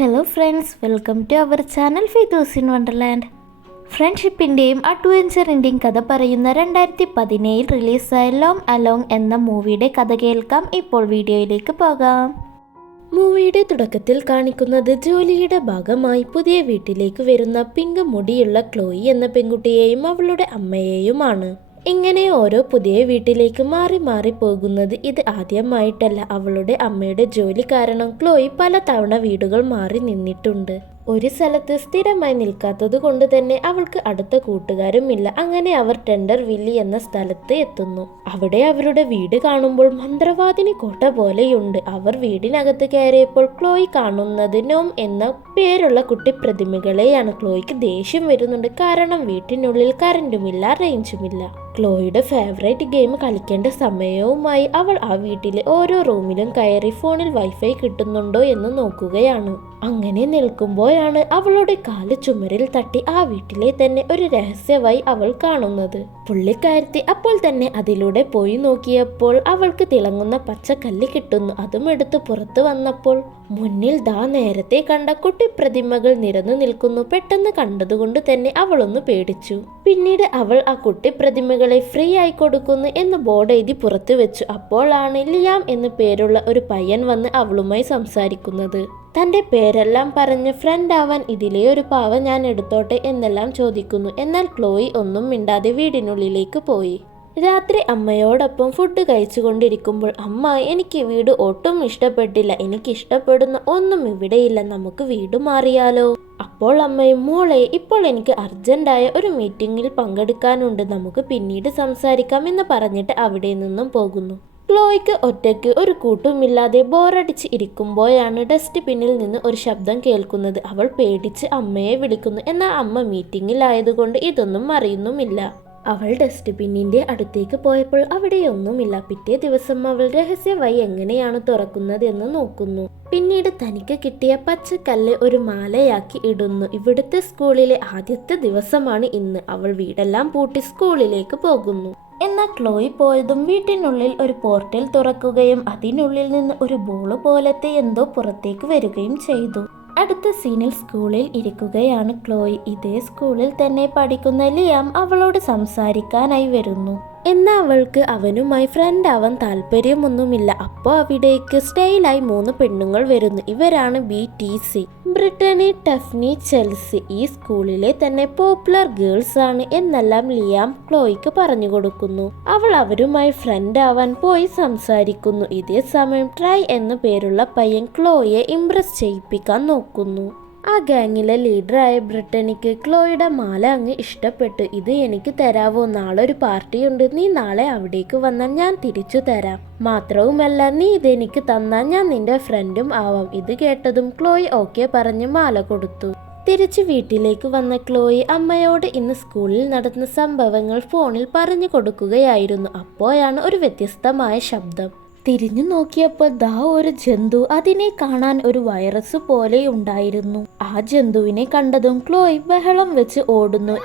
Hello friends, welcome to our channel ഫീതൂസ് in Wonderland. ഫ്രണ്ട്ഷിപ്പിൻ്റെയും അഡ്വഞ്ചറിൻ്റെയും കഥ പറയുന്ന 2017 റിലീസായ ലോങ് അലോങ് എന്ന മൂവിയുടെ കഥ കേൾക്കാം. ഇപ്പോൾ വീഡിയോയിലേക്ക് പോകാം. മൂവിയുടെ തുടക്കത്തിൽ കാണിക്കുന്നത് ജോലിയുടെ ഭാഗമായി പുതിയ വീട്ടിലേക്ക് വരുന്ന പിങ്ക് മുടിയുള്ള ക്ലോയി എന്ന പെൺകുട്ടിയെയും അവളുടെ അമ്മയെയുമാണ്. ഇങ്ങനെ ഓരോ പുതിയ വീട്ടിലേക്ക് മാറി മാറി പോകുന്നത് ഇത് ആദ്യമായിട്ടല്ല. അവളുടെ അമ്മയുടെ ജോലി കാരണം ക്ലോയി പല തവണ വീടുകൾ മാറി നിന്നിട്ടുണ്ട്. ഒരു സ്ഥലത്ത് സ്ഥിരമായി നിൽക്കാത്തത് കൊണ്ട് തന്നെ അവൾക്ക് അടുത്ത കൂട്ടുകാരുമില്ല. അങ്ങനെ അവർ ടെൻഡർ വില്ലി എന്ന സ്ഥലത്ത് എത്തുന്നു. അവിടെ അവരുടെ വീട് കാണുമ്പോൾ മന്ത്രവാദിനി കോട്ട പോലെയുണ്ട്. അവർ വീടിനകത്ത് കയറിയപ്പോൾ ക്ലോയി കാണുന്നത് നോം എന്ന പേരുള്ള കുട്ടി പ്രതിമകളെയാണ്. ക്ലോയിക്ക് ദേഷ്യം വരുന്നുണ്ട്, കാരണം വീട്ടിനുള്ളിൽ കറണ്ടുമില്ല, റേഞ്ചുമില്ല. ക്ലോയിയുടെ ഫേവറേറ്റ് ഗെയിം കളിക്കേണ്ട സമയവുമായി അവൾ ആ വീട്ടിലെ ഓരോ റൂമിലും കയറി ഫോണിൽ വൈഫൈ കിട്ടുന്നുണ്ടോ എന്ന് നോക്കുകയാണ്. അങ്ങനെ നിൽക്കുമ്പോഴാണ് അവളുടെ കാല് ചുമരിൽ തട്ടി ആ വീട്ടിലെ തന്നെ ഒരു രഹസ്യമായി അവൾ കാണുന്നത്. പുള്ളിക്കാരത്തി അപ്പോൾ തന്നെ അതിലൂടെ പോയി നോക്കിയപ്പോൾ അവൾക്ക് തിളങ്ങുന്ന പച്ചക്കല്ല് കിട്ടുന്നു. അതും എടുത്ത് പുറത്തു വന്നപ്പോൾ മുന്നിൽ നേരത്തെ കണ്ട കുട്ടി പ്രതിമകൾ നിരന്നു നിൽക്കുന്നു. പെട്ടെന്ന് കണ്ടതുകൊണ്ട് തന്നെ അവളൊന്ന് പേടിച്ചു. പിന്നീട് അവൾ ആ കുട്ടി പ്രതിമകളെ ഫ്രീ ആയി കൊടുക്കുന്നു എന്ന് ബോർഡ് എഴുതി പുറത്തു വെച്ചു. അപ്പോഴാണ് ലിയാം എന്നു പേരുള്ള ഒരു പയ്യൻ വന്ന് അവളുമായി സംസാരിക്കുന്നത്. തൻ്റെ പേരെല്ലാം പറഞ്ഞ് ഫ്രണ്ട് ആവാൻ ഇതിലെ ഒരു പാവ ഞാൻ എടുത്തോട്ടെ എന്നെല്ലാം ചോദിക്കുന്നു. എന്നാൽ ക്ലോയി ഒന്നും മിണ്ടാതെ വീടിനുള്ളിലേക്ക് പോയി. രാത്രി അമ്മയോടൊപ്പം ഫുഡ് കഴിച്ചുകൊണ്ടിരിക്കുമ്പോൾ, അമ്മ, എനിക്ക് വീട് ഒട്ടും ഇഷ്ടപ്പെട്ടില്ല, എനിക്ക് ഇഷ്ടപ്പെടുന്ന ഒന്നും ഇവിടെയില്ല, നമുക്ക് വീട് മാറിയാലോ? അപ്പോൾ അമ്മയും, മോളെ, ഇപ്പോൾ എനിക്ക് അർജന്റായ ഒരു മീറ്റിംഗിൽ പങ്കെടുക്കാനുണ്ട്, നമുക്ക് പിന്നീട് സംസാരിക്കാം എന്ന് പറഞ്ഞിട്ട് അവിടെ നിന്നും പോകുന്നു. ക്ലോയ്ക്ക് ഒറ്റയ്ക്ക് ഒരു കൂട്ടുമില്ലാതെ ബോറടിച്ച് ഇരിക്കുമ്പോഴാണ് ഡസ്റ്റ്ബിന്നിൽ നിന്ന് ഒരു ശബ്ദം കേൾക്കുന്നത്. അവൾ പേടിച്ച് അമ്മയെ വിളിക്കുന്നു. എന്നാൽ അമ്മ മീറ്റിംഗിലായതുകൊണ്ട് ഇതൊന്നും അറിയുന്നുമില്ല. അവൾ ഡസ്റ്റ്ബിന്നിന്റെ അടുത്തേക്ക് പോയപ്പോൾ അവിടെയൊന്നുമില്ല. പിറ്റേ ദിവസം അവൾ രഹസ്യമായി എങ്ങനെയാണ് തുറക്കുന്നത് എന്ന് നോക്കുന്നു. പിന്നീട് തനിക്ക് കിട്ടിയ പച്ചക്കല്ല് ഒരു മാലയാക്കി ഇടുന്നു. ഇവിടുത്തെ സ്കൂളിലെ ആദ്യത്തെ ദിവസമാണ് ഇന്ന്. അവൾ വീടെല്ലാം പൂട്ടി സ്കൂളിലേക്ക് പോകുന്നു. എന്നാൽ ക്ലോയി പോയതും വീട്ടിനുള്ളിൽ ഒരു പോർട്ടൽ തുറക്കുകയും അതിനുള്ളിൽ നിന്ന് ഒരു ബോള് പോലത്തെ എന്തോ പുറത്തേക്ക് വരികയും ചെയ്തു. അടുത്ത സീനിൽ സ്കൂളിൽ ഇരിക്കുകയാണ് ക്ലോയി. ഇതേ സ്കൂളിൽ തന്നെ പഠിക്കുന്ന ലിയാം അവളോട് സംസാരിക്കാനായി വരുന്നു. എന്നാൽ അവൾക്ക് അവനുമായി ഫ്രണ്ട് ആവാൻ താല്പര്യമൊന്നുമില്ല. അപ്പോൾ അവിടേക്ക് സ്റ്റൈലായി 3 പെണ്ണുങ്ങൾ വരുന്നു. ഇവരാണ് BTC, ബ്രിട്ടനി, ടഫ്നി, ചെൽസി. ഈ സ്കൂളിലെ തന്നെ പോപ്പുലർ ഗേൾസ് ആണ് എന്നെല്ലാം ലിയാം ക്ലോയിക്ക് പറഞ്ഞു കൊടുക്കുന്നു. അവൾ അവരുമായി ഫ്രണ്ട് ആവാൻ പോയി സംസാരിക്കുന്നു. ഇതേ സമയം ട്രൈ എന്ന പേരുള്ള പയ്യൻ ക്ലോയെ ഇംപ്രസ് ചെയ്യിപ്പിക്കാൻ നോക്കുന്നു. ആ ഗാങ്ങിലെ ലീഡറായ ബ്രിട്ടനിക്ക് ക്ലോയുടെ മാല അങ്ങ് ഇഷ്ടപ്പെട്ടു. ഇത് എനിക്ക് തരാവോ? നാളെ ഒരു പാർട്ടിയുണ്ട്, നീ നാളെ അവിടേക്ക് വന്നാൽ ഞാൻ തിരിച്ചു തരാം. മാത്രവുമല്ല, നീ ഇതെനിക്ക് തന്നാൽ ഞാൻ നിന്റെ ഫ്രണ്ടും ആവാം. ഇത് കേട്ടതും ക്ലോയി ഓക്കെ പറഞ്ഞ് മാല കൊടുത്തു. തിരിച്ച് വീട്ടിലേക്ക് വന്ന ക്ലോയി അമ്മയോട് ഇന്ന് സ്കൂളിൽ നടന്ന സംഭവങ്ങൾ ഫോണിൽ പറഞ്ഞു കൊടുക്കുകയായിരുന്നു. അപ്പോഴാണ് ഒരു വ്യത്യസ്തമായ ശബ്ദം. തിരിഞ്ഞു നോക്കിയപ്പോൾ ഒരു ജന്തു അതിനെ കാണാൻ ഒരു വൈറസ് പോലെ ഉണ്ടായിരുന്നു. ആ ജന്തുവിനെ കണ്ടതും ക്ലോയി ബഹളം വെച്ച് ഓടുന്നു.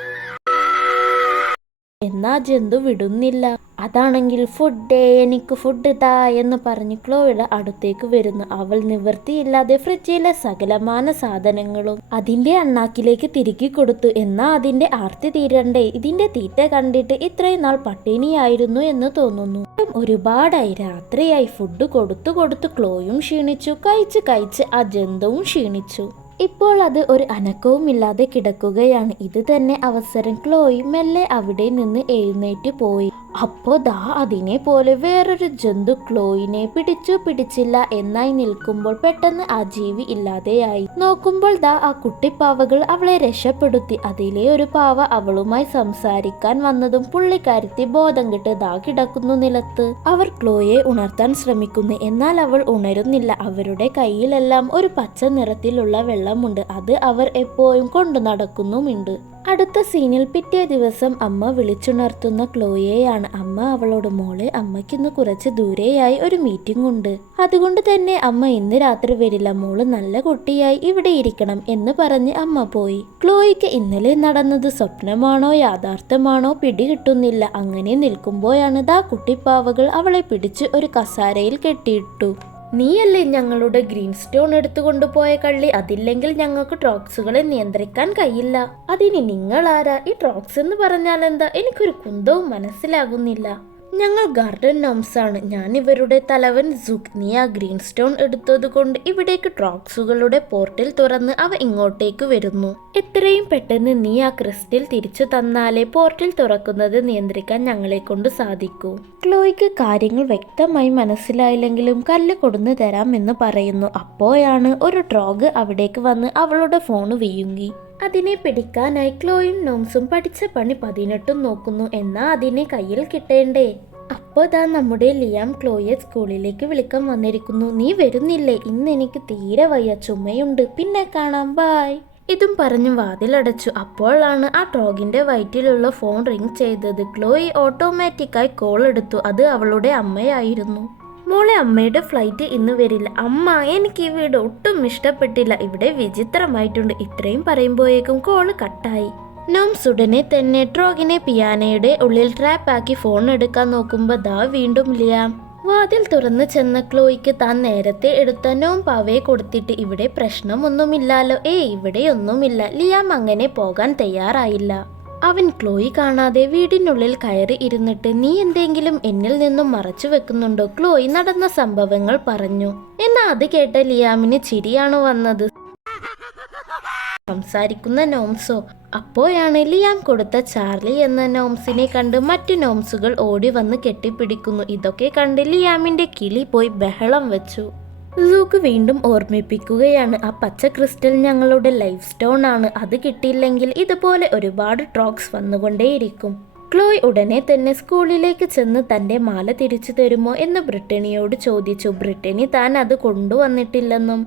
എന്നാ ജന്തു വിടുന്നില്ല. അതാണെങ്കിൽ ഫുഡ്, എനിക്ക് ഫുഡ് താ എന്ന് പറഞ്ഞ് ക്ലോയുടെ അടുത്തേക്ക് വരുന്നു. അവൾ നിവൃത്തിയില്ലാതെ ഫ്രിഡ്ജിലെ സകലമാന സാധനങ്ങളും അതിന്റെ അണ്ണാക്കിലേക്ക് തിരുകി കൊടുത്തു. എന്നാ അതിന്റെ ആർത്തി തീരണ്ടേ? ഇതിന്റെ തീറ്റ കണ്ടിട്ട് ഇത്രയും നാൾ പട്ടിണിയായിരുന്നു എന്ന് തോന്നുന്നു. ഒരുപാടായി, രാത്രിയായി. ഫുഡ് കൊടുത്തു ക്ലോയും ക്ഷീണിച്ചു. കഴിച്ച് ആ ജന്തുവും ക്ഷീണിച്ചു. ഇപ്പോൾ അത് ഒരു അനക്കവുമില്ലാതെ കിടക്കുകയാണ്. ഇത് തന്നെ അവസരം ക്ലോയി മെല്ലെ അവിടെ നിന്ന് എഴുന്നേറ്റ് പോയി. അപ്പോ അതിനെ പോലെ വേറൊരു ജന്തു ക്ലോയിനെ പിടിച്ചില്ല എന്നായി നിൽക്കുമ്പോൾ പെട്ടെന്ന് ആ ജീവി ഇല്ലാതെയായി. നോക്കുമ്പോൾ ആ കുട്ടിപ്പാവകൾ അവളെ രക്ഷപ്പെടുത്തി. അതിലെ ഒരു പാവ അവളുമായി സംസാരിക്കാൻ വന്നതും പുള്ളിക്കാരത്തി ബോധം കെട്ട് കിടക്കുന്നു നിലത്ത്. അവർ ക്ലോയെ ഉണർത്താൻ ശ്രമിക്കുന്നു. എന്നാൽ അവൾ ഉണരുന്നില്ല. അവരുടെ കയ്യിലെല്ലാം ഒരു പച്ച നിറത്തിലുള്ള വെള്ളമുണ്ട്. അത് അവർ എപ്പോഴും കൊണ്ടു നടക്കുന്നുമുണ്ട്. അടുത്ത സീനിൽ പിറ്റേ ദിവസം അമ്മ വിളിച്ചുണർത്തുന്ന ക്ലോയെയാണ്. അമ്മ അവളോട്, മോളെ, അമ്മയ്ക്കിന്ന് കുറച്ച് ദൂരെയായി ഒരു മീറ്റിംഗ് ഉണ്ട്, അതുകൊണ്ട് തന്നെ അമ്മ ഇന്ന് രാത്രി വരില്ല, മോള് നല്ല കുട്ടിയായി ഇവിടെ ഇരിക്കണം എന്ന് പറഞ്ഞ് അമ്മ പോയി. ക്ലോയ്ക്ക് ഇന്നലെ നടന്നത് സ്വപ്നമാണോ യാഥാർത്ഥ്യമാണോ പിടികിട്ടുന്നില്ല. അങ്ങനെ നിൽക്കുമ്പോഴാണ് കുട്ടിപ്പാവകൾ അവളെ പിടിച്ച് ഒരു കസാരയിൽ കെട്ടിയിട്ടു. നീയല്ലേ ഞങ്ങളുടെ ഗ്രീൻ സ്റ്റോൺ എടുത്തുകൊണ്ടുപോയ കള്ളി, അതില്ലെങ്കിൽ ഞങ്ങൾക്ക് ട്രോക്സുകളെ നിയന്ത്രിക്കാൻ കഴിയില്ല. അതിന് നിങ്ങളാരാ? ഈ ട്രോക്സ് എന്ന് പറഞ്ഞാൽ എന്താ? എനിക്കൊരു കുന്തവും മനസ്സിലാകുന്നില്ല. ഞങ്ങൾ ഗാർഡൻ നോംസ് ആണ്. ഞാൻ ഇവരുടെ തലവൻ സുക്. നീ ആ ഗ്രീൻ സ്റ്റോൺ എടുത്തതുകൊണ്ട് ഇവിടേക്ക് ട്രോക്സുകളുടെ പോർട്ടൽ തുറന്ന് അവ ഇങ്ങോട്ടേക്ക് വരുന്നു. എത്രയും പെട്ടെന്ന് നീ ആ ക്രിസ്റ്റൽ തിരിച്ചു തന്നാലേ പോർട്ടൽ തുറക്കുന്നത് നിയന്ത്രിക്കാൻ ഞങ്ങളെ കൊണ്ട് സാധിക്കൂ. ക്ലോയ്ക്ക് കാര്യങ്ങൾ വ്യക്തമായി മനസ്സിലായില്ലെങ്കിലും കല്ല് കൊടുന്നു തരാമെന്ന് പറയുന്നു. അപ്പോഴാണ് ഒരു ട്രോഗ് അവിടേക്ക് വന്ന് അവളുടെ ഫോണ് വീഴുങ്ങി. അതിനെ പിടിക്കാനായി ക്ലോയും നോംസും പഠിച്ച പണി 18 നോക്കുന്നു. എന്നാ അതിനെ കയ്യിൽ കിട്ടേണ്ടേ? അപ്പോൾ താൻ നമ്മുടെ ലിയാം ക്ലോയെ സ്കൂളിലേക്ക് വിളിക്കാൻ വന്നിരിക്കുന്നു. നീ വരുന്നില്ലേ? ഇന്ന് എനിക്ക് തീരെ വയ്യ, ചുമയുണ്ട്. പിന്നെ കാണാം, ബായ്. ഇതും പറഞ്ഞ് വാതിലടച്ചു. അപ്പോഴാണ് ആ ട്രോഗിന്റെ വയറ്റിലുള്ള ഫോൺ റിംഗ് ചെയ്തത്. ക്ലോയി ഓട്ടോമാറ്റിക്കായി കോൾ എടുത്തു. അത് അവളുടെ അമ്മയായിരുന്നു. മോളെ, അമ്മയുടെ ഫ്ലൈറ്റ് ഇന്ന് വരില്ല. അമ്മ, എനിക്ക് ഈ വീട് ഒട്ടും ഇഷ്ടപ്പെട്ടില്ല. ഇവിടെ വിചിത്രമായിട്ടുണ്ട്. ഇത്രയും പറയുമ്പോഴേക്കും കോള് കട്ടായി. നോംസ് ഉടനെ തന്നെ ട്രോഗിനെ പിയാനയുടെ ഉള്ളിൽ ട്രാപ്പാക്കി ഫോൺ എടുക്കാൻ നോക്കുമ്പോൾ ദാ വീണ്ടും ലിയാം. വാതിൽ തുറന്ന് ചെന്ന ക്ലോയ്ക്ക് താൻ നേരത്തെ എടുത്ത നോം പാവയെ കൊടുത്തിട്ട് ഇവിടെ പ്രശ്നമൊന്നുമില്ലാലോ. ഇവിടെയൊന്നുമില്ല. ലിയാം അങ്ങനെ പോകാൻ തയ്യാറായില്ല. അവൻ ക്ലോയി കാണാതെ വീടിനുള്ളിൽ കയറി ഇരുന്നിട്ട് നീ എന്തെങ്കിലും എന്നിൽ നിന്നും മറച്ചു വെക്കുന്നുണ്ടോ? ക്ലോയി നടന്ന സംഭവങ്ങൾ പറഞ്ഞു. എന്നാ അത് കേട്ട ലിയാമിന് ചിരിയാണ് വന്നത്. സംസാരിക്കുന്ന നോംസോ? അപ്പോഴാണ് ലിയാം കൊടുത്ത ചാർലി എന്ന നോംസിനെ കണ്ട് മറ്റു നോംസുകൾ ഓടി വന്ന് കെട്ടിപ്പിടിക്കുന്നു. ഇതൊക്കെ കണ്ട് ലിയാമിന്റെ കിളി പോയി ബഹളം വെച്ചു. സൂക്ക് വീണ്ടും ഓർമ്മിപ്പിക്കുകയാണ്, ആ പച്ച ക്രിസ്റ്റൽ ഞങ്ങളുടെ ലൈഫ് സ്റ്റോൺ ആണ്. അത് കിട്ടിയില്ലെങ്കിൽ ഇതുപോലെ ഒരുപാട് ട്രോക്സ് വന്നുകൊണ്ടേയിരിക്കും. ക്ലോയ് ഉടനെ തന്നെ സ്കൂളിലേക്ക് ചെന്ന് തന്റെ മാല തിരിച്ചു തരുമോ എന്ന് ബ്രിട്ടനിയോട് ചോദിച്ചു. ബ്രിട്ടനി താൻ അത് കൊണ്ടുവന്നിട്ടില്ലെന്നും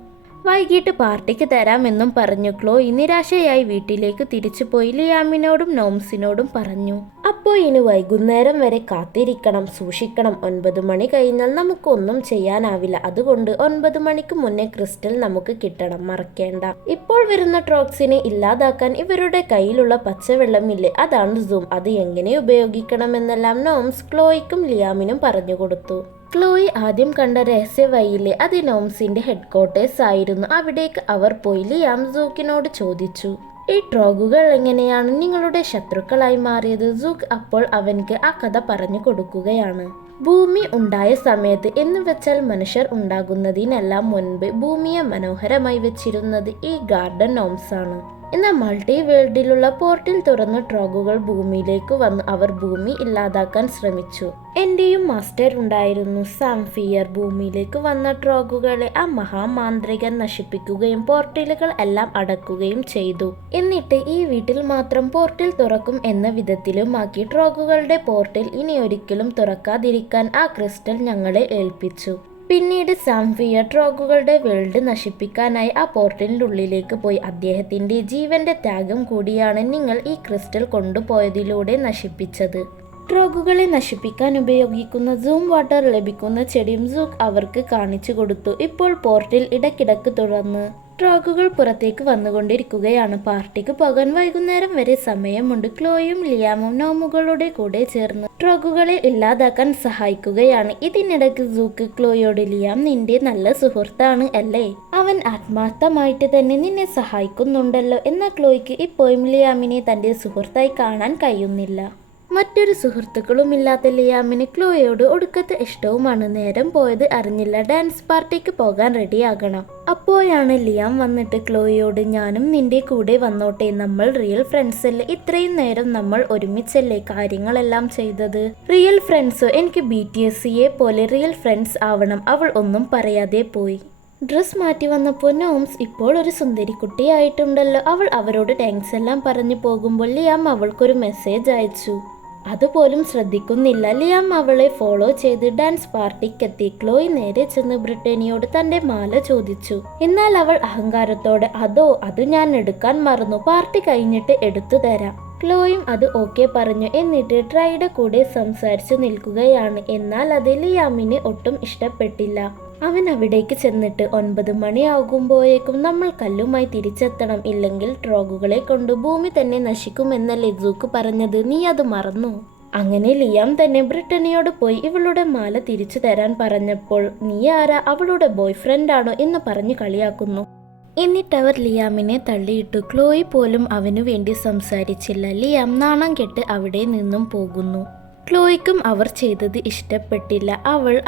വൈകിട്ട് പാർട്ടിക്ക് തരാമെന്നും പറഞ്ഞു. ക്ലോയ് നിരാശയായി വീട്ടിലേക്ക് തിരിച്ചു പോയി ലിയാമിനോടും നോംസിനോടും പറഞ്ഞു. അപ്പോൾ ഇനി വൈകുന്നേരം വരെ കാത്തിരിക്കണം, സൂക്ഷിക്കണം. 9 മണി കഴിഞ്ഞാൽ നമുക്കൊന്നും ചെയ്യാനാവില്ല. അതുകൊണ്ട് 9 മണിക്ക് മുന്നേ ക്രിസ്റ്റൽ നമുക്ക് കിട്ടണം, മറക്കേണ്ട. ഇപ്പോൾ വരുന്ന ട്രോക്സിനെ ഇല്ലാതാക്കാൻ ഇവരുടെ കയ്യിലുള്ള പച്ചവെള്ളമില്ലേ, അതാണ് സൂം. അത് എങ്ങനെ ഉപയോഗിക്കണമെന്നെല്ലാം നോംസ് ക്ലോയ്ക്കും ലിയാമിനും പറഞ്ഞു കൊടുത്തു. ക്ലോയി ആദ്യം കണ്ട രഹസ്യവഴിയിലെ അത് നോംസിന്റെ ഹെഡ്ക്വാർട്ടേഴ്സ് ആയിരുന്നു. അവിടേക്ക് അവർ പോയി ലിയാം സൂക്കിനോട് ചോദിച്ചു, ഈ ട്രോഗുകൾ എങ്ങനെയാണ് നിങ്ങളുടെ ശത്രുക്കളായി മാറിയത്? സൂക്ക് അപ്പോൾ അവൻക്ക് ആ കഥ പറഞ്ഞു കൊടുക്കുകയാണ്. ഭൂമി ഉണ്ടായ സമയത്ത്, എന്ന് വെച്ചാൽ മനുഷ്യർ ഉണ്ടാകുന്നതിനെല്ലാം മുൻപ് ഭൂമിയെ മനോഹരമായി വെച്ചിരുന്നത് ഈ ഗാർഡൻ നോംസ് ആണ്. എന്നാൽ മൾട്ടി വേൾഡിലുള്ള പോർട്ടിൽ തുറന്ന് ട്രോഗുകൾ ഭൂമിയിലേക്ക് വന്നു. അവർ ഭൂമി ഇല്ലാതാക്കാൻ ശ്രമിച്ചു. എന്റെയും മാസ്റ്റർ ഉണ്ടായിരുന്നു സാംഫിയർ. ഭൂമിയിലേക്ക് വന്ന ട്രോഗുകളെ ആ മഹാമാന്ത്രികൻ നശിപ്പിക്കുകയും പോർട്ടലുകൾ എല്ലാം അടക്കുകയും ചെയ്തു. എന്നിട്ട് ഈ വീട്ടിൽ മാത്രം പോർട്ടിൽ തുറക്കും എന്ന വിധത്തിലുമാക്കി ട്രോഗുകളുടെ പോർട്ടിൽ ഇനി ഒരിക്കലും തുറക്കാതിരിക്കാൻ ആ ക്രിസ്റ്റൽ ഞങ്ങളെ ഏൽപ്പിച്ചു. പിന്നീട് സാംഫിയർ ട്രോഗുകളുടെ വേൾഡ് നശിപ്പിക്കാനായി ആ പോർട്ടലിൻ്റെ ഉള്ളിലേക്ക് പോയി. അദ്ദേഹത്തിൻ്റെ ജീവന്റെ ത്യാഗം കൂടിയാണ് നിങ്ങൾ ഈ ക്രിസ്റ്റൽ കൊണ്ടുപോയതിലൂടെ നശിപ്പിച്ചത്. ട്രോഗുകളെ നശിപ്പിക്കാൻ ഉപയോഗിക്കുന്ന സൂം വാട്ടർ ലഭിക്കുന്ന ചെടിയും സൂക്ക് അവർക്ക് കാണിച്ചു കൊടുത്തു. ഇപ്പോൾ പോർട്ടൽ ഇടയ്ക്കിടയ്ക്ക് തുറന്ന് ട്രോഗുകൾ പുറത്തേക്ക് വന്നുകൊണ്ടിരിക്കുകയാണ്. പാർട്ടിക്ക് പോകാൻ വൈകുന്നേരം വരെ സമയമുണ്ട്. ക്ലോയും ലിയാമും നോമുകളുടെ കൂടെ ചേർന്ന് ട്രോഗുകളെ ഇല്ലാതാക്കാൻ സഹായിക്കുകയാണ്. ഇതിനിടയ്ക്ക് സൂക്ക് ക്ലോയോട്, ലിയാം നിന്റെ നല്ല സുഹൃത്താണ് അല്ലേ? അവൻ ആത്മാർത്ഥമായിട്ട് തന്നെ നിന്നെ സഹായിക്കുന്നുണ്ടല്ലോ. എന്നാൽ ക്ലോയ്ക്ക് ഇപ്പോഴും ലിയാമിനെ തന്റെ സുഹൃത്തായി കാണാൻ കഴിയുന്നില്ല. മറ്റൊരു സുഹൃത്തുക്കളുമില്ലാത്ത ലിയാമിന് ക്ലോയോട് ഒടുക്കത്തെ ഇഷ്ടവുമാണ്. നേരം പോയത് അറിഞ്ഞില്ല. ഡാൻസ് പാർട്ടിക്ക് പോകാൻ റെഡിയാകണം. അപ്പോഴാണ് ലിയാം വന്നിട്ട് ക്ലോയോട്, ഞാനും നിന്റെ കൂടെ വന്നോട്ടെ, നമ്മൾ റിയൽ ഫ്രണ്ട്സ് അല്ലേ? ഇത്രയും നേരം നമ്മൾ ഒരുമിച്ചല്ലേ കാര്യങ്ങളെല്ലാം ചെയ്തത്? റിയൽ ഫ്രണ്ട്സോ? എനിക്ക് BTSയെ പോലെ റിയൽ ഫ്രണ്ട്സ് ആവണം. അവൾ ഒന്നും പറയാതെ പോയി. ഡ്രസ് മാറ്റി വന്നപ്പോൾ നോംസ് ഇപ്പോൾ ഒരു സുന്ദരി കുട്ടിയായിട്ടുണ്ടല്ലോ. അവൾ അവരോട് താങ്ക്സ് എല്ലാം പറഞ്ഞു പോകുമ്പോൾ ലിയാം അവൾക്കൊരു മെസ്സേജ് അയച്ചു. അതുപോലും ശ്രദ്ധിക്കുന്നില്ല. ലിയാം അവളെ ഫോളോ ചെയ്ത് ഡാൻസ് പാർട്ടിക്കെത്തി. ക്ലോയ് നേരെ ചെന്ന് ബ്രിട്ടനിയോട് തന്റെ മാല ചോദിച്ചു. എന്നാൽ അവൾ അഹങ്കാരത്തോടെ, അത് ഞാൻ എടുക്കാൻ മറന്നു, പാർട്ടി കഴിഞ്ഞിട്ട് എടുത്തു തരാം. ക്ലോയും അത് ഓക്കെ പറഞ്ഞു. എന്നിട്ട് ട്രൈയുടെ കൂടെ സംസാരിച്ചു നിൽക്കുകയാണ്. എന്നാൽ അത് ലിയാമിന് ഒട്ടും ഇഷ്ടപ്പെട്ടില്ല. അവൻ അവിടേക്ക് ചെന്നിട്ട് 9 മണിയാകുമ്പോഴേക്കും നമ്മൾ കല്ലുമായി തിരിച്ചെത്തണം, ഇല്ലെങ്കിൽ ട്രോഗുകളെ കൊണ്ട് ഭൂമി തന്നെ നശിക്കുമെന്നല്ലേ സൂക്ക് പറഞ്ഞത്? നീ അത് മറന്നു? അങ്ങനെ ലിയാം തന്നെ ബ്രിട്ടനിയോട് പോയി ഇവളുടെ മാല തിരിച്ചു തരാൻ പറഞ്ഞപ്പോൾ നീ ആരാ, അവളുടെ ബോയ് ഫ്രണ്ടാണോ എന്ന് പറഞ്ഞ് കളിയാക്കുന്നു. എന്നിട്ടവർ ലിയാമിനെ തള്ളിയിട്ടു. ക്ലോയി പോലും അവനു വേണ്ടി സംസാരിച്ചില്ല. ലിയാം നാണം കെട്ട് അവിടെ നിന്നും പോകുന്നു. ക്ലോയ്ക്കും അവർ ചെയ്തത് ഇഷ്ടപ്പെട്ടില്ല.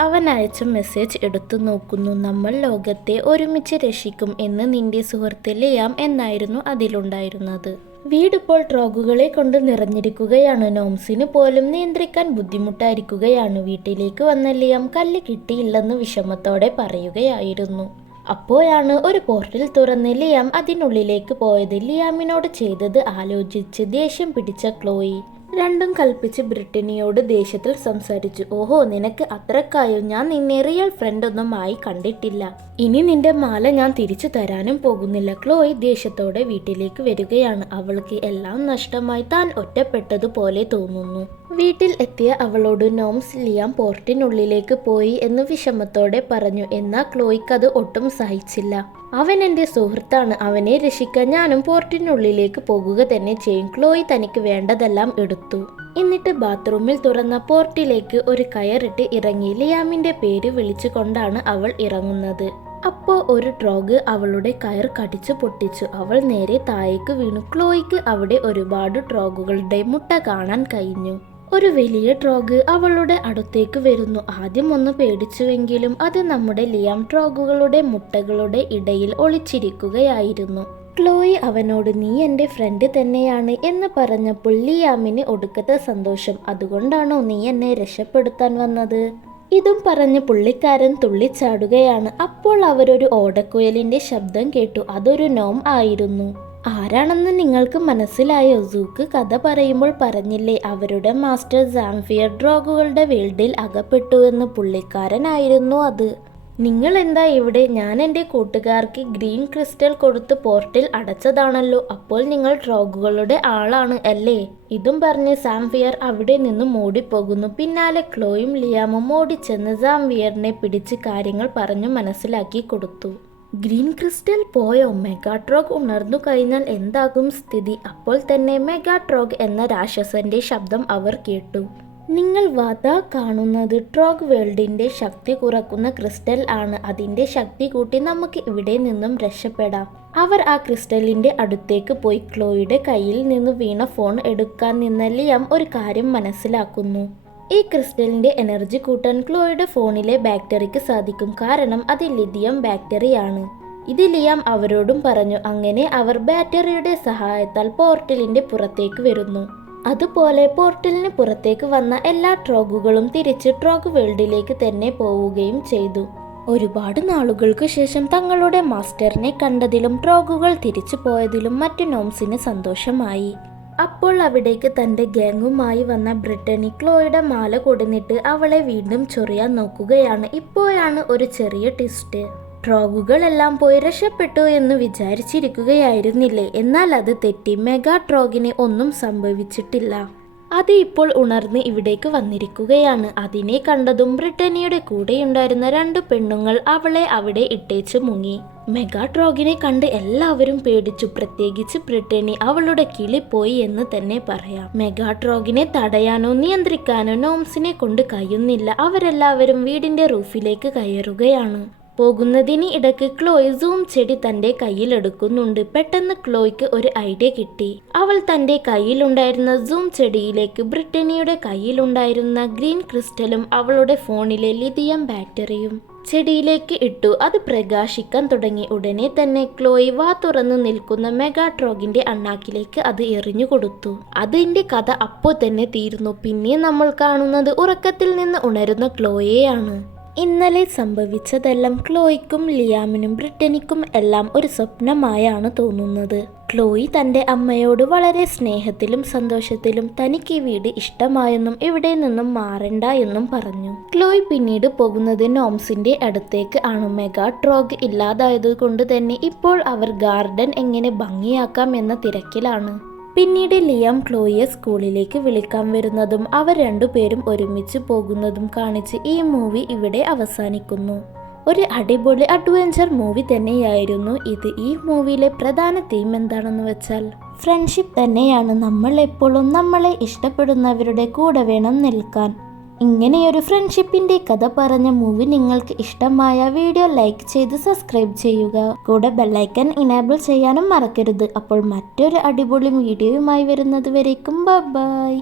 അവൻ അയച്ച മെസ്സേജ് എടുത്തു നോക്കുന്നു. നമ്മൾ ലോകത്തെ ഒരുമിച്ച് രക്ഷിക്കും എന്ന് നിന്റെ സുഹൃത്ത് ലിയാം എന്നായിരുന്നു അതിലുണ്ടായിരുന്നത്. വീടിപ്പോൾ ട്രോഗുകളെ കൊണ്ട് നിറഞ്ഞിരിക്കുകയാണ്. നോംസിന് പോലും നിയന്ത്രിക്കാൻ ബുദ്ധിമുട്ടായിരിക്കുകയാണ്. വീട്ടിലേക്ക് വന്ന ലിയാം കല്ല് കിട്ടിയില്ലെന്ന് വിഷമത്തോടെ പറയുകയായിരുന്നു. അപ്പോഴാണ് ഒരു പോർട്ടൽ തുറന്ന് ലിയാം അതിനുള്ളിലേക്ക് പോയത്. ലിയാമിനോട് ചെയ്തത് ആലോചിച്ച് ദേഷ്യം പിടിച്ച ക്ലോയി രണ്ടും കൽപ്പിച്ച് ബ്രിട്ടനിയോട് ദേഷ്യത്തിൽ സംസാരിച്ചു. ഓഹോ, നിനക്ക് അത്രക്കായോ? ഞാൻ നിന്നെ റിയൽ ഫ്രണ്ട് ഒന്നും ആയി കണ്ടിട്ടില്ല. ഇനി നിന്റെ മാല ഞാൻ തിരിച്ചു തരാനും പോകുന്നില്ല. ക്ലോയി ദേഷ്യത്തോടെ വീട്ടിലേക്ക് വരികയാണ്. അവൾക്ക് എല്ലാം നഷ്ടമായി. താൻ ഒറ്റപ്പെട്ടതുപോലെ തോന്നുന്നു. വീട്ടിൽ എത്തിയ അവളോട് നോംസ് ലിയാം പോർട്ടിനുള്ളിലേക്ക് പോയി എന്ന് വിഷമത്തോടെ പറഞ്ഞു. എന്നാൽ ക്ലോയ്ക്കത് ഒട്ടും സഹിച്ചില്ല. അവൻ എൻ്റെ സുഹൃത്താണ്, അവനെ രക്ഷിക്കാൻ ഞാനും പോർട്ടിനുള്ളിലേക്ക് പോകുക തന്നെ ചെയ്യും. ക്ലോയി തനിക്ക് വേണ്ടതെല്ലാം എടുത്തു. എന്നിട്ട് ബാത്റൂമിൽ തുറന്ന പോർട്ടിലേക്ക് ഒരു കയറിട്ട് ഇറങ്ങി. ലിയാമിന്റെ പേര് വിളിച്ചുകൊണ്ടാണ് അവൾ ഇറങ്ങുന്നത്. അപ്പോൾ ഒരു ട്രോഗ് അവളുടെ കയർ കടിച്ചു പൊട്ടിച്ചു. അവൾ നേരെ താഴേക്ക് വീണു. ക്ലോയ്ക്ക് അവിടെ ഒരുപാട് ട്രോഗുകളുടെ മുട്ട കാണാൻ കഴിഞ്ഞു. ഒരു വലിയ ട്രോഗ് അവളുടെ അടുത്തേക്ക് വരുന്നു. ആദ്യം ഒന്ന് പേടിച്ചുവെങ്കിലും അത് നമ്മുടെ ലിയാം ട്രോഗുകളുടെ മുട്ടകളുടെ ഇടയിൽ ഒളിച്ചിരിക്കുകയായിരുന്നു. ക്ലോയി അവനോട് നീ എൻ്റെ ഫ്രണ്ട് തന്നെയാണ് എന്ന് പറഞ്ഞപ്പോൾ ലിയാമിന് ഒടുക്കത്തെ സന്തോഷം. അതുകൊണ്ടാണോ നീ എന്നെ രക്ഷപ്പെടുത്താൻ വന്നത്? ഇതും പറഞ്ഞ് പുള്ളിക്കാരൻ തുള്ളിച്ചാടുകയാണ്. അപ്പോൾ അവരൊരു ഓടക്കുഴലിന്റെ ശബ്ദം കേട്ടു. അതൊരു നോം ആയിരുന്നു. ആരാണെന്ന് നിങ്ങൾക്ക് മനസ്സിലായോ? സൂക്ക് കഥ പറയുമ്പോൾ പറഞ്ഞില്ലേ അവരുടെ മാസ്റ്റർ സാംഫിയർ ഡ്രോഗുകളുടെ വേൾഡിൽ അകപ്പെട്ടുവെന്ന്. പുള്ളിക്കാരനായിരുന്നു അത്. നിങ്ങൾ എന്താ ഇവിടെ? ഞാൻ എൻ്റെ കൂട്ടുകാർക്ക് ഗ്രീൻ ക്രിസ്റ്റൽ കൊടുത്ത് പോർട്ടിൽ അടച്ചതാണല്ലോ. അപ്പോൾ നിങ്ങൾ ട്രോഗുകളുടെ ആളാണ് അല്ലേ? ഇതും പറഞ്ഞ് സാംഫിയർ അവിടെ നിന്നും ഓടിപ്പോകുന്നു. പിന്നാലെ ക്ലോയും ലിയാമും ഓടിച്ചെന്ന് സാംഫിയറിനെ പിടിച്ച് കാര്യങ്ങൾ പറഞ്ഞു മനസ്സിലാക്കി കൊടുത്തു. ഗ്രീൻ ക്രിസ്റ്റൽ പോയോ? മെഗാട്രോഗ് ഉണർന്നു കഴിഞ്ഞാൽ എന്താകും സ്ഥിതി? അപ്പോൾ തന്നെ മെഗാട്രോഗ് എന്ന രാക്ഷസന്റെ ശബ്ദം അവർ കേട്ടു. നിങ്ങൾ വാതാ കാണുന്നത് ട്രോഗ് വേൾഡിന്റെ ശക്തി കുറക്കുന്ന ക്രിസ്റ്റൽ ആണ്. അതിന്റെ ശക്തി കൂട്ടി നമുക്ക് ഇവിടെ നിന്നും രക്ഷപ്പെടാം. അവർ ആ ക്രിസ്റ്റലിന്റെ അടുത്തേക്ക് പോയി. ക്ലോയുടെ കയ്യിൽ നിന്ന് വീണ ഫോൺ എടുക്കാൻ നിന്ന ലിയാം ഒരു കാര്യം മനസ്സിലാക്കുന്നു. ഈ ക്രിസ്റ്റലിന്റെ എനർജി കൂട്ടാൻ ക്ലോയുടെ ഫോണിലെ ബാറ്ററിക്ക് സാധിക്കും. കാരണം അത് ലിഥിയം ബാറ്ററിയാണ്. ഇത് ലിയാം അവരോടും പറഞ്ഞു. അങ്ങനെ അവർ ബാറ്ററിയുടെ സഹായത്താൽ പോർട്ടലിന്റെ പുറത്തേക്ക് വരുന്നു. അതുപോലെ പോർട്ടലിന് പുറത്തേക്ക് വന്ന എല്ലാ ട്രോഗുകളും തിരിച്ച് ട്രോഗ് വേൾഡിലേക്ക് തന്നെ പോവുകയും ചെയ്തു. ഒരുപാട് നാളുകൾക്ക് ശേഷം തങ്ങളുടെ മാസ്റ്ററിനെ കണ്ടതിലും ട്രോഗുകൾ തിരിച്ചു പോയതിലും മറ്റു നോംസിന് സന്തോഷമായി. അപ്പോൾ അവിടേക്ക് തൻ്റെ ഗാങ്ങുമായി വന്ന ബ്രിട്ടനി ക്ലോയുടെ മാല കൊടുന്നിട്ട് അവളെ വീണ്ടും ചൊറിയാൻ നോക്കുകയാണ്. ഇപ്പോഴാണ് ഒരു ചെറിയ ട്വിസ്റ്റ്. ട്രോഗുകളെല്ലാം പോയി രക്ഷപ്പെട്ടു എന്ന് വിചാരിച്ചിരിക്കുകയായിരുന്നില്ലേ? എന്നാൽ അത് തെറ്റി. മെഗാ ട്രോഗിന് ഒന്നും സംഭവിച്ചിട്ടില്ല. അത് ഇപ്പോൾ ഉണർന്ന് ഇവിടേക്ക് വന്നിരിക്കുകയാണ്. അതിനെ കണ്ടതും ബ്രിട്ടനിയുടെ കൂടെയുണ്ടായിരുന്ന 2 പെണ്ണുങ്ങൾ അവളെ അവിടെ ഇട്ടേച്ച് മുങ്ങി. മെഗാട്രോഗിനെ കണ്ട് എല്ലാവരും പേടിച്ചു. പ്രത്യേകിച്ച് ബ്രിട്ടനി. അവളുടെ കിളി പോയി എന്ന് തന്നെ പറയാം. മെഗാട്രോഗിനെ തടയാനോ നിയന്ത്രിക്കാനോ നോംസിനെ കൊണ്ട് കഴിയുന്നില്ല. അവരെല്ലാവരും വീടിന്റെ റൂഫിലേക്ക് കയറുകയാണ്. പോകുന്നതിന് ഇടയ്ക്ക് ക്ലോയ് സൂം ചെടി തന്റെ കയ്യിലെടുക്കുന്നുണ്ട്. പെട്ടെന്ന് ക്ലോയ്ക്ക് ഒരു ഐഡിയ കിട്ടി. അവൾ തന്റെ കയ്യിലുണ്ടായിരുന്ന സൂം ചെടിയിലേക്ക് ബ്രിട്ടനിയുടെ കയ്യിലുണ്ടായിരുന്ന ഗ്രീൻ ക്രിസ്റ്റലും അവളുടെ ഫോണിലെ ലിഥിയം ബാറ്ററിയും ചെടിയിലേക്ക് ഇട്ടു. അത് പ്രകാശിക്കാൻ തുടങ്ങി. ഉടനെ തന്നെ ക്ലോയ് വാ തുറന്നു നിൽക്കുന്ന മെഗാട്രോഗിന്റെ അണ്ണാക്കിലേക്ക് അത് എറിഞ്ഞു കൊടുത്തു. അതിന്റെ കഥ അപ്പോൾ തന്നെ തീർന്നു. പിന്നെ നമ്മൾ കാണുന്നത് ഉറക്കത്തിൽ നിന്ന് ഉണരുന്ന ക്ലോയെയാണ്. ഇന്നലെ സംഭവിച്ചതെല്ലാം ക്ലോയ്ക്കും ലിയാമിനും ബ്രിട്ടനിക്കും എല്ലാം ഒരു സ്വപ്നമായാണ് തോന്നുന്നത്. ക്ലോയി തൻ്റെ അമ്മയോട് വളരെ സ്നേഹത്തിലും സന്തോഷത്തിലും തനിക്ക് ഈ വീട് ഇഷ്ടമായെന്നും ഇവിടെ നിന്നും മാറണ്ട എന്നും പറഞ്ഞു. ക്ലോയ് പിന്നീട് പോകുന്നത് നോംസിന്റെ അടുത്തേക്ക് ആണ്. മെഗാട്രോഗ് ഇല്ലാതായത് കൊണ്ട് തന്നെ ഇപ്പോൾ അവർ ഗാർഡൻ എങ്ങനെ ഭംഗിയാക്കാം എന്ന തിരക്കിലാണ്. പിന്നീട് ലിയാം ക്ലോയിയെ സ്കൂളിലേക്ക് വിളിക്കാൻ വരുന്നതും അവർ 2 പേരും ഒരുമിച്ച് പോകുന്നതും കാണിച്ച് ഈ മൂവി ഇവിടെ അവസാനിക്കുന്നു. ഒരു അടിപൊളി അഡ്വഞ്ചർ മൂവി തന്നെയായിരുന്നു ഇത്. ഈ മൂവിയിലെ പ്രധാന തീം എന്താണെന്ന് വെച്ചാൽ ഫ്രണ്ട്ഷിപ്പ് തന്നെയാണ്. നമ്മൾ എപ്പോഴും നമ്മളെ ഇഷ്ടപ്പെടുന്നവരുടെ കൂടെ വേണം നിൽക്കാൻ. ഇങ്ങനെയൊരു ഫ്രണ്ട്ഷിപ്പിന്റെ കഥ പറഞ്ഞ മൂവി നിങ്ങൾക്ക് ഇഷ്ടമായ വീഡിയോ ലൈക്ക് ചെയ്ത് സബ്സ്ക്രൈബ് ചെയ്യുക. കൂടെ ബെല്ലൈക്കൺ ഇനേബിൾ ചെയ്യാനും മറക്കരുത്. അപ്പോൾ മറ്റൊരു അടിപൊളി വീഡിയോയുമായി വരുന്നത് വരേക്കും ബൈ.